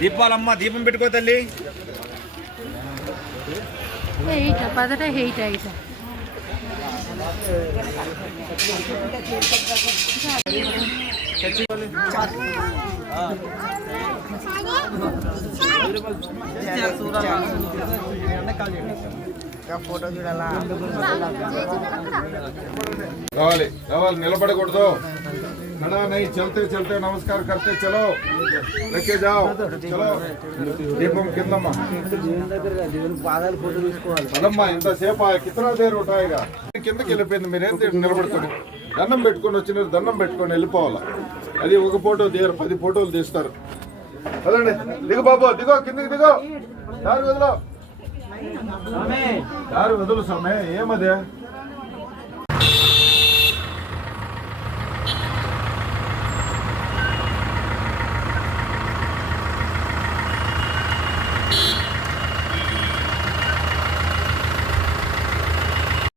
దీపాలమ్మ దీపం పెట్టుకో తల్లి. ఫోటో చూడాలా? రావాలి రావాలి, నిలబడకూడదు. खड़ा नहीं, चलते चलते नमस्कार करते चलो, लेके जाओ चलो. दीपम किंदम्मा అదమ్మా ఇంతసేపు కితనా దేర్ ఉంటాయిగా కిందకి వెళ్ళిపోయింది. మీరేం నిలబడుకొని దండం పెట్టుకొని వచ్చినారు, దండం పెట్టుకొని వెళ్ళిపోవాలా. అది ఒక ఫోటో దిగారు, 10 ఫోటోలు తీస్తారు. అదండి దిగు బాబు, దిగో కిందకి దిగో. దారి వదులు, దారి వదులు స్వామి. ఏమదే